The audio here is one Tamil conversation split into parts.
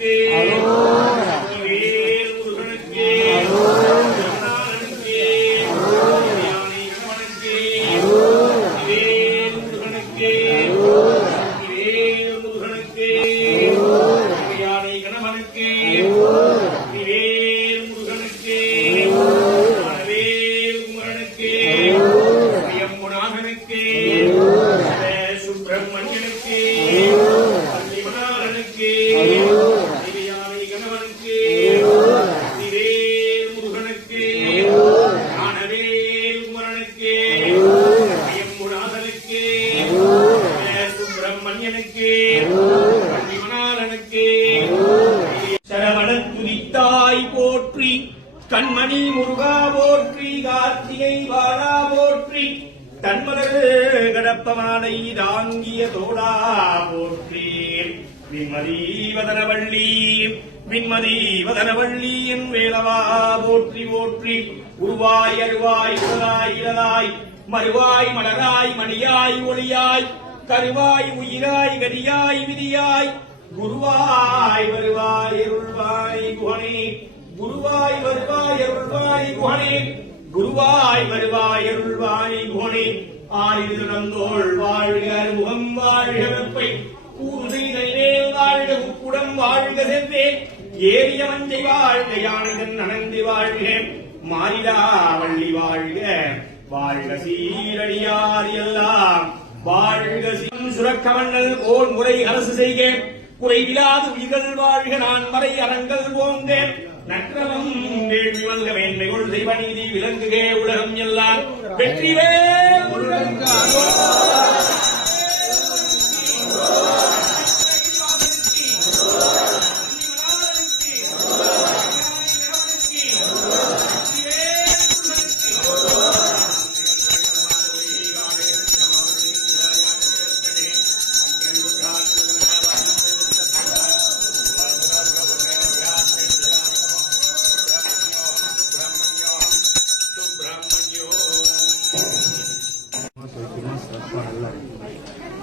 கணவனுக்கு வேல் முருகனுக்கு கருணாளனுக்கு யானை கணவனுக்கு வேல் முருகனுக்கு வேல் முருகனுக்கு யானை கணவனுக்கு வேல் முருகனுக்கு வேல் குமரனுக்கு ஐயம்புநாதனுக்கு சுப்பிரமணியனுக்கு பள்ளிமணாளனுக்கு யானை கணவனுக்கு வேல் முருகனுக்கு ஞானவேல் குமரனுக்கு ஐயம்புநாதனுக்கு சுப்பிரமணியனுக்கு பள்ளிமணாளனுக்கு சரவணன் துதித்தாய் போற்றி கண்மணி முருகா போற்றி கார்த்திகை வாழா போற்றி தன்மலர் கடப்பமானை தாங்கிய தோடா போற்றி விண்மதீவதனவள்ளி என் வேலவா போற்றி போற்றி உருவாய் அருவாய் உடலாய் இளதாய் மறுவாய் மலராய் மணியாய் ஒளியாய் கருவாய் உயிராய் கதியாய் விதியாய் குருவாய் வருவாய் அருள்வாய் குஹனே குருவாய் வருவாய் அருள்வாய் குஹனே குருவாய் வருவாய் அருள்வாய் குஹனே ஆறில் நடந்தோள் வாழ்க முகம் வாழ்க வெப்பை கூறுதல் வாழ்க உப்புடம் வாழ்க சென்றே ஏறிய மஞ்சை வாழ்க யானைதன் அனந்தி வாழ்க மாறிலா வள்ளி வாழ்க வாழ்க சீரடியார் எல்லாம் வாழ்க சுரக்கமன்னல் ஓர் முறை அரசு செய்க குறைவிலாது உயிர்கள் வாழ்க நான் மறை அரங்கள் போங்க நற்றவம் வேள்வி வல்க மேன்மைகள் தெய்வ நீதி விளங்குகே உலகம் எல்லாம் வெற்றிவே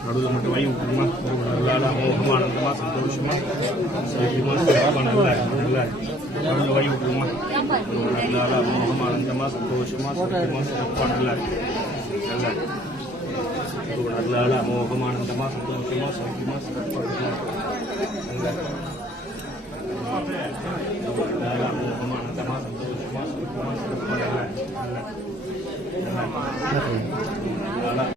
நடுவில் மட்டும் வாங்கி விட்டுருமா நல்லா மோகமானந்தமா சந்தோஷமா சௌக்கியமா சிறப்பா நல்லா நடுவில் வாங்கி விட்டுருமா நல்லா மோகமானந்தமா சந்தோஷமா சௌக்கியமா சிறப்பா நல்லா நல்லா மோகமானந்தமா சந்தோஷமா சௌக்கியமா சிறப்பா நல்லா மோகமானந்தமா சந்தோஷமா சௌக்கியமா சிறப்பா நல்லா